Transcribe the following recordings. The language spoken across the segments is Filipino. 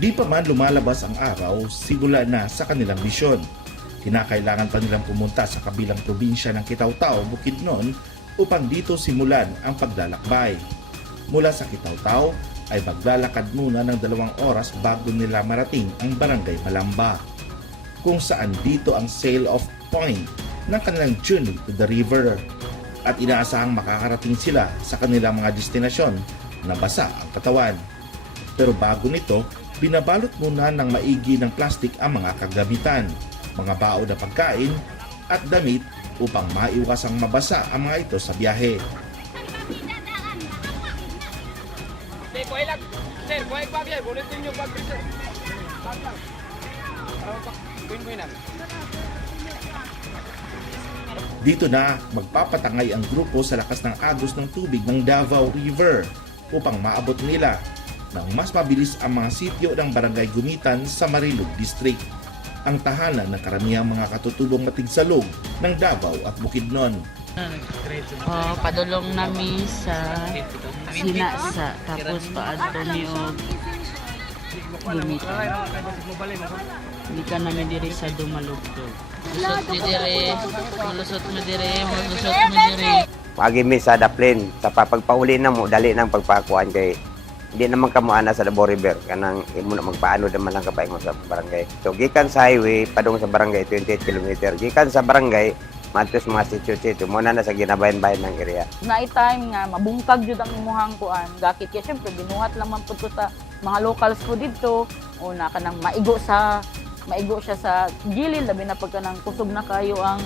Di pa man lumalabas ang araw, simula na sa kanilang misyon. Kinakailangan pa nilang pumunta sa kabilang probinsya ng Kitaw-Taw, Bukidnon upang dito simulan ang paglalakbay. Mula sa Kitaw-Taw ay maglalakad muna ng 2 oras bago nila marating ang Barangay Malamba, kung saan dito ang sail-off point ng kanilang journey to the river, at inaasahang makakarating sila sa kanilang mga destinasyon na basa ang katawan. Pero bago nito, binabalot muna ng maigi ng plastik ang mga kagamitan, mga baon na pagkain at damit upang maiwasang mabasa ang mga ito sa biyahe. Dito na magpapatangay ang grupo sa lakas ng agos ng tubig ng Davao River upang maabot nila ng mas mabilis ang mga sityo ng Barangay Gumitan sa Marilog District, ang tahanan ng karamihang mga katutubong matigsalog ng Davao at Bukidnon. Padulong nami sa Sinasa, tapos paadto ni og Gumitan. Hindi ka namin diri sa Dumalugtog. Lusot mi diri, lusot mi diri, lusot mi diri. Pagi mi sa Daplin, sa pagpauli na mo, dali nang pagpakuan kay hindi naman kamuana sa Davao River, kanang imo na magpaano naman lang kapaingon sa barangay. So gikan sa highway padung sa barangay 28 km. Gikan sa barangay matos mga sitio-sitio mo na sa ginabayan-bayan ng area. Night time nga mabungkag jud ang imuhang kuan. Gakit kay syempre binuhat lang man pud sa mga locals po dito. Una kanang maigo siya sa gilid, labi na pagka nang kusog na kayo ang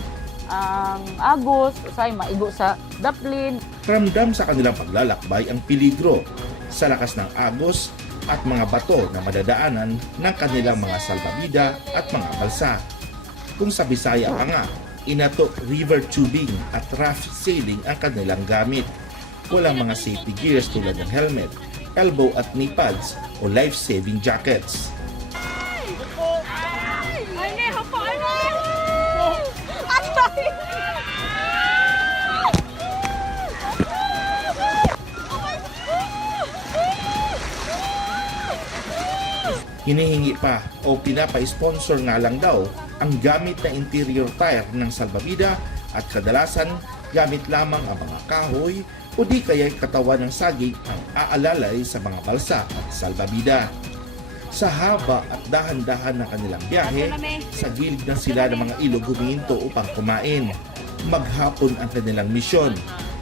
agos, usay maigo sa daplin. Ramdam sa kanilang paglalakbay ang peligro sa lakas ng agos at mga bato na madadaanan ng kanilang mga salbabida at mga balsa. Kung sa Bisaya pa nga, inato river tubing at raft sailing ang kanilang gamit. Walang mga safety gears tulad ng helmet, elbow at knee pads o life-saving jackets. Hinihingi pa o pinapa-sponsor nga lang daw ang gamit na interior tire ng salbabida at kadalasan gamit lamang ang mga kahoy o di kaya katawan ng saging ang aalalay sa mga balsa at salbabida. Sa haba at dahan-dahan ng kanilang biyahe, sa gilid na sila ng mga ilog humihinto upang kumain. Maghapon ang kanilang misyon.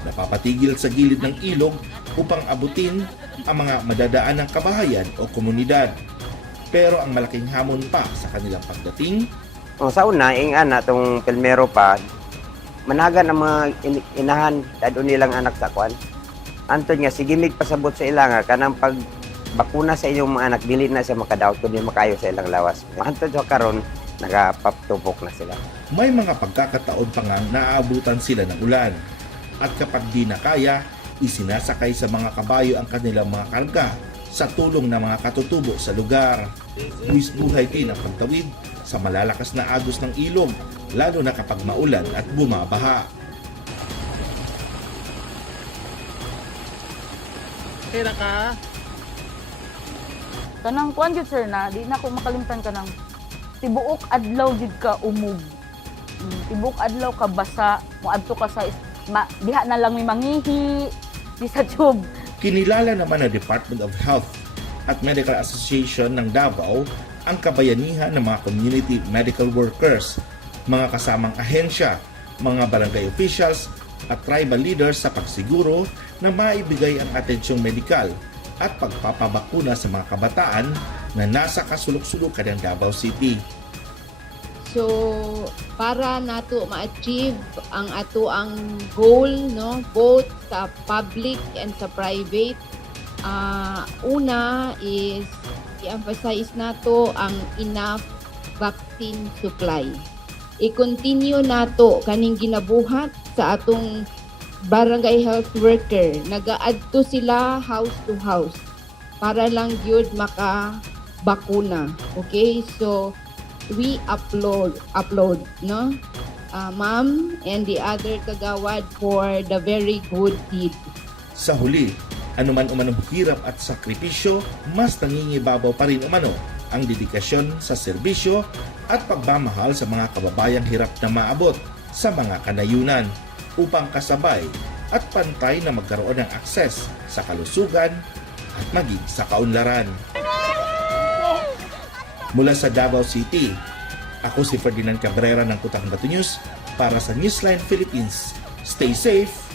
Napapatigil sa gilid ng ilog upang abutin ang mga madadaan ng kabahayan o komunidad. Pero ang malaking hamon pa sa kanilang pagdating. Sa una, itong Pilmero pa, managan ang mga inahan, dado nilang anak sa kwan. Antod nga, sige mig pasabot sa ilang, kanang pag bakuna sa inyong mga anak, dili na siya makadaot, kundi makayo sa ilang lawas. Antod sa karon, nakapaptupok na sila. May mga pagkakataon pa nga naaabutan sila ng ulan. At kapag di na kaya, isinasakay sa mga kabayo ang kanilang mga karga sa tulong ng mga katutubo sa lugar. Buwis buhay din ang pagtawid sa malalakas na agos ng ilog, lalo na kapag maulan at bumabaha. Kira ka? Kanang kuan jud sir na di na ko makalimtan kanang tibuok adlaw jud ka umog. Tibuok adlaw ka basa, moadto ka sa diha na lang may mangihi di sa tube. Kinilala naman ng Department of Health at Medical Association ng Davao ang kabayanihan ng mga community medical workers, mga kasamang ahensya, mga barangay officials at tribal leaders sa pagsiguro na maibigay ang atensyong medikal at pagpapabakuna sa mga kabataan na nasa kasulok-sulukan ng Davao City. So para nato ma-achieve ang ato ang goal, no, both sa public and sa private, una is i-emphasize nato ang enough vaccine supply. I-continue nato kaning ginabuhat sa atong barangay health worker. Nagaadto sila house to house para lang gyud maka bakuna. Okay, so we upload, no? Ma'am and the other kagawad for the very good deed. Sa huli, Anuman umanong hirap at sakripisyo, mas nangingibabaw pa rin umano ang dedikasyon sa serbisyo at pagmamahal sa mga kababayang hirap na maabot sa mga kanayunan upang kasabay at pantay na magkaroon ng akses sa kalusugan at maging sa kaunlaran. Mula sa Davao City, ako si Ferdinand Cabrera ng Cotabato News para sa Newsline Philippines. Stay safe